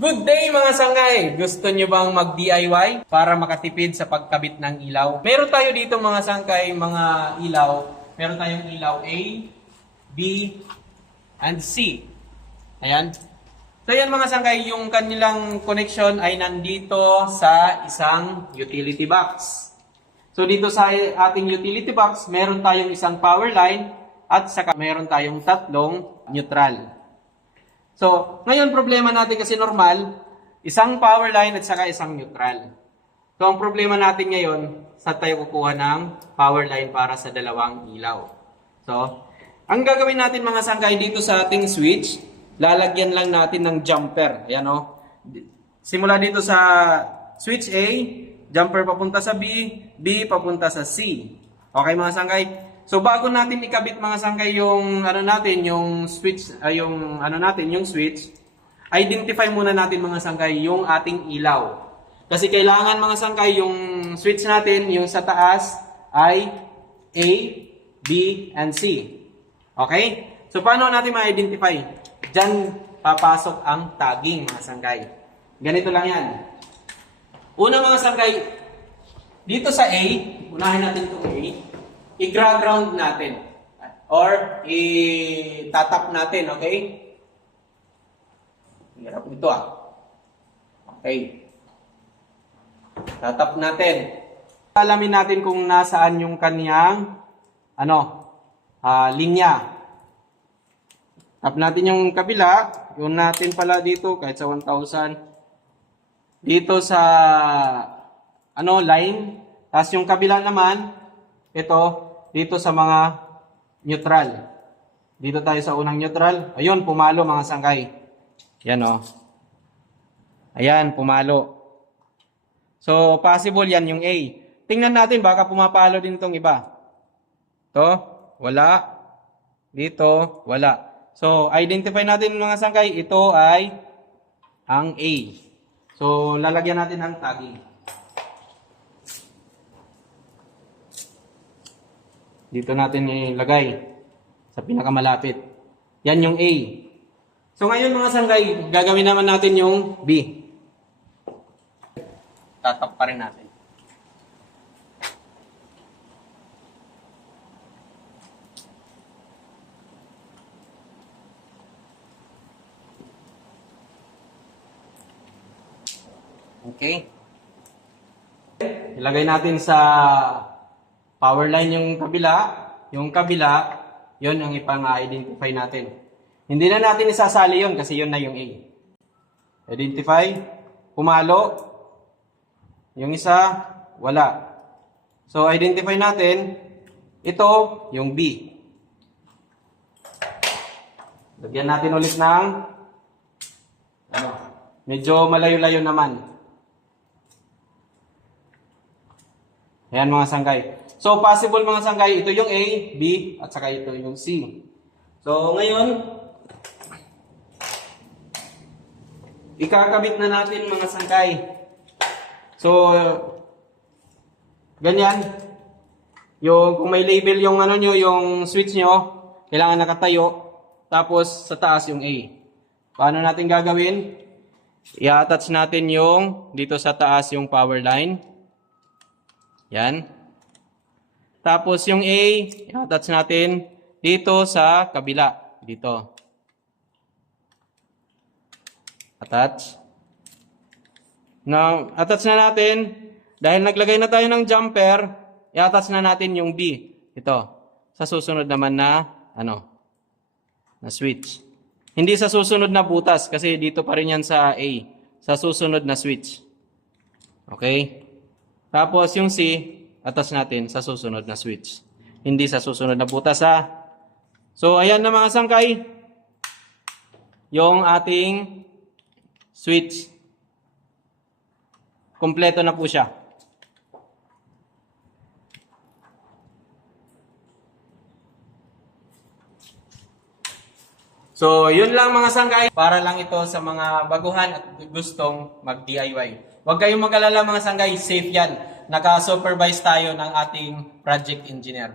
Good day mga sangay! Gusto nyo bang mag-DIY para makatipid sa pagkabit ng ilaw? Meron tayo dito mga sangkay, mga ilaw. Meron tayong ilaw A, B, and C. Ayan. So yan mga sangkay, yung kanilang connection ay nandito sa isang utility box. So dito sa ating utility box, meron tayong isang power line at saka meron tayong tatlong neutral. So, ngayon problema natin kasi normal, isang power line at saka isang neutral. So, ang problema natin ngayon, saan tayo kukuha ng power line para sa dalawang ilaw. So, ang gagawin natin mga sangkay dito sa ating switch, lalagyan lang natin ng jumper. Ayan o. Simula dito sa switch A, jumper papunta sa B, B papunta sa C. Okay mga sangkay? So bago natin ikabit mga sangkay yung yung switch yung switch, identify muna natin mga sangkay yung ating ilaw. Kasi kailangan mga sangkay yung switch natin, yung sa taas ay A, B, and C. Okay? So paano natin ma-identify? Diyan papasok ang tagging mga sangkay. Ganito lang yan. Una mga sangkay, dito sa A, unahin natin itong A, i-ground natin or i-tatap natin, okay? Hirap nito Okay. Tatap natin. Alamin natin kung nasaan yung kaniyang linya. Tap natin yung kabila, yun natin pala dito kahit sa 1,000. Dito sa line, tapos yung kabila naman ito dito sa mga neutral. Dito tayo sa unang neutral. Ayun, pumalo mga sangkay. Yan o. Ayan, pumalo. So, possible yan yung A. Tingnan natin, baka pumapalo din itong iba. Ito, wala. Dito, wala. So, identify natin mga sangkay, ito ay ang A. So, lalagyan natin ng tagging. Dito natin ilagay sa pinakamalapit. Yan yung A. So ngayon mga sangkay, gagawin naman natin yung B. Tatap pa rin natin. Okay. Ilagay natin sa power line yung kabila, yun ang ipang-identify natin. Hindi na natin isasali yun kasi yun na yung A. Identify, pumalo, yung isa, wala. So, identify natin, ito, yung B. Lagyan natin ulit ng, medyo malayo-layo naman. Ayan mga sangkay. So, possible mga sangkay, ito yung A, B, at saka ito yung C. So, ngayon, ikakabit na natin mga sangkay. So, ganyan. Kung may label yung yung switch nyo, kailangan nakatayo. Tapos, sa taas yung A. Paano natin gagawin? I-attach natin yung, dito sa taas yung power line. Yan. Tapos yung A, i-attach natin dito sa kabila. Dito. Attach. Now, attach na natin. Dahil naglagay na tayo ng jumper, i-attach na natin yung B. Ito. Sa susunod naman na, na switch. Hindi sa susunod na butas kasi dito pa rin yan sa A. Sa susunod na switch. Okay? Tapos yung C, attach natin sa susunod na switch. Hindi sa susunod na butas ha. So ayan na mga sangkay. Yung ating switch. Kompleto na po siya. So yun lang mga sangkay. Para lang ito sa mga baguhan at gustong mag-DIY. Huwag kayong mag-alala mga sangkay. Safe yan. Naka-supervise tayo ng ating project engineer.